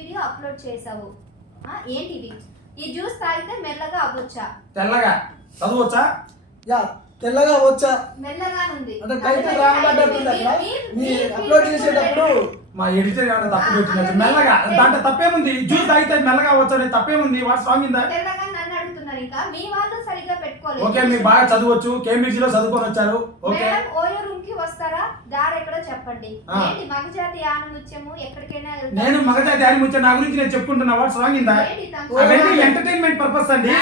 Video upload చేసావు. ఏంటిది? ఈ జ్యూస్ తాగితే మెల్లగా అవ్వొచ్చా? తెల్లగా చదవచ్చా? యా తెల్లగా అవ్వచ్చా? మెల్లగానుంది. అంటే టైటిల్ రాబడ్డట్టుంది అక్కడ. మీ అప్లోడ్ చేసేటప్పుడు మా ఎడిటర్ ఏమైనా తప్పు పెట్టినట్టు మెల్లగా దాంట్లో తప్పేముంది? జ్యూస్ తాగితే మెల్లగా అవ్వచ్చు తప్పేముంది? వాట్ సాంగ్ ఇందా? తెల్లగా నన్ను అడుగుతున్నారు. ఇంకా మీ వాళ్ళు సరిగ్గా పెట్టుకోలేదు. ఓకే మీరు బాగా చదవచ్చు, కేంబ్రిడ్జ్ లో చదువుకొని వచ్చారు. ఓకే మేడం ఓయో రూమ్ కి వస్తారా? దారి ఎక్కడో చెప్పండి. ఏంటి మగజాతి ఆణిముత్యము ఎక్కడికైనా నేను మగజాతి ఆణిముత్యం నా గురించి నేను చెప్పుకుంటున్నా. వాట్ సాంగ్ ఇందా? అవన్నీ ఎంటర్టైన్మెంట్ పర్పస్ అండి.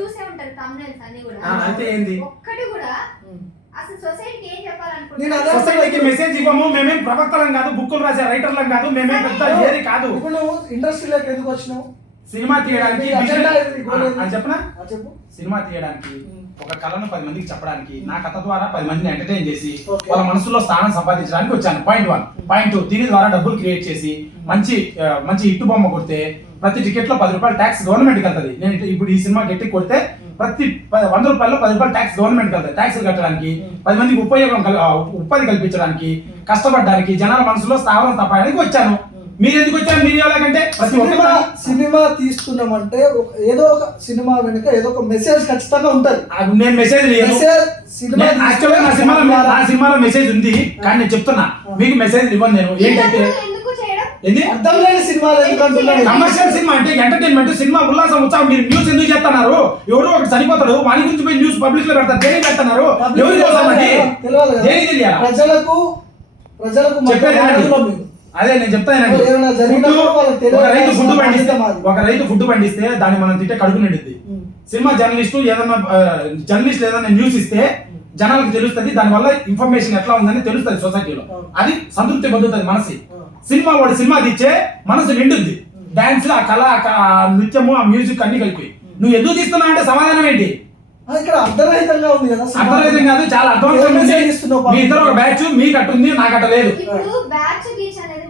చూసే ఉంటారు thumbnails అన్ని కూడా. అయితే ఏంది? ఒక్కటి కూడా అసలు సొసైటీకి ఏం చెప్పాలనుకుంటున్నారు? సొసైటీకి మెసేజ్ ఇవ్వము. మేమేం ప్రవక్తలం కాదు, బుక్కులు రాసే రైటర్లం కాదు, మేమేం పెద్ద ఏది కాదు. ఇప్పుడు నువ్వు ఇండస్ట్రీలోకి ఎందుకు వచ్చినావు? సినిమా తీయడానికి అని చెప్పనా? చెప్పు. సినిమా తీయడానికి ఒక కళను 10 మందికి చెప్పడానికి, నా కథ ద్వారా 10 మందిని ఎంటర్టైన్ చేసి వాళ్ళ మనసులో స్థానం సంపాదించడానికి వచ్చాను. పాయింట్ 1. పాయింట్ 2, దీని ద్వారా డబ్బులు క్రియేట్ చేసి మంచి హిట్ బొమ్మ కొడితే ప్రతి టికెట్ లో 10 రూపాయలు ట్యాక్స్ గవర్నమెంట్ కి వెళ్తుంది. నేను ఇప్పుడు ఈ సినిమా గట్టి కొడితే ప్రతి 100 రూపాయలు 10 రూపాయలు ట్యాక్స్ గవర్నమెంట్ కి వెళ్తాయి. ట్యాక్స్ కట్టడానికి, 10 మందికి ఉపాధి కల్పించడానికి, కష్టపడడానికి, జనాల మనసులో స్థావరం తప్పడానికి వచ్చాను. మీరు ఎందుకు వచ్చారు? మీరు ఎలాగంటే సినిమా తీస్తున్నామంటే ఏదో ఒక సినిమా వెనుక ఏదో ఒక మెసేజ్ ఖచ్చితంగా ఉంటది. నేను మెసేజ్ నా సినిమాలో మెసేజ్ ఉంది కానీ నేను చెప్తున్నా మీకు మెసేజ్ ఇవ్వను. నేను ఏంటంటే అర్థం లేని సినిమాలు కమర్షియల్ సినిమా అంటే ఎంటర్టైన్మెంట్ సినిమా, ఉల్లాసం, ఉత్సాహం. మీరు న్యూస్ ఎందుకు చేస్తున్నారు? ఎవరో ఒకటి చనిపోతాడు, వాని గురించి పోయి న్యూస్ పబ్లిక్ లో పెడతారు. దేని పెడుతున్నారు? ఎవరి కోసం అది? దేని తెలియాలి? ప్రజలకు అదే నేను చెప్తానండి. ఒక రైతు ఫుడ్ పండిస్తే దాన్ని మనం తింటే కడుపు నిండుద్ది. సినిమా జర్నలిస్ట్ ఏదైనా న్యూస్ ఇస్తే జనాలకు తెలుస్తుంది, దాని వల్ల ఇన్ఫర్మేషన్ ఎట్లా ఉందని తెలుస్తుంది సొసైటీలో. అది సంతృప్తి పొందుతుంది మనసు. సినిమా వాడు సినిమా తీచ్చే మనసు నిండుద్ది. డాన్స్, ఆ కళ, నృత్యము, ఆ మ్యూజిక్ అన్ని కలిపి. నువ్వు ఎందుకు తీస్తున్నావు అంటే సమాధానం ఏంటి? ఇక్కడ అర్థరహితంగా ఉంది కదా. అర్థరహితం కాదు, చాలా అర్థవంతంగా ఉంది. మీ ఇద్దరు ఒక బ్యాచ్, మీకు అట్టుంది, నాకు అట్ట లేదు.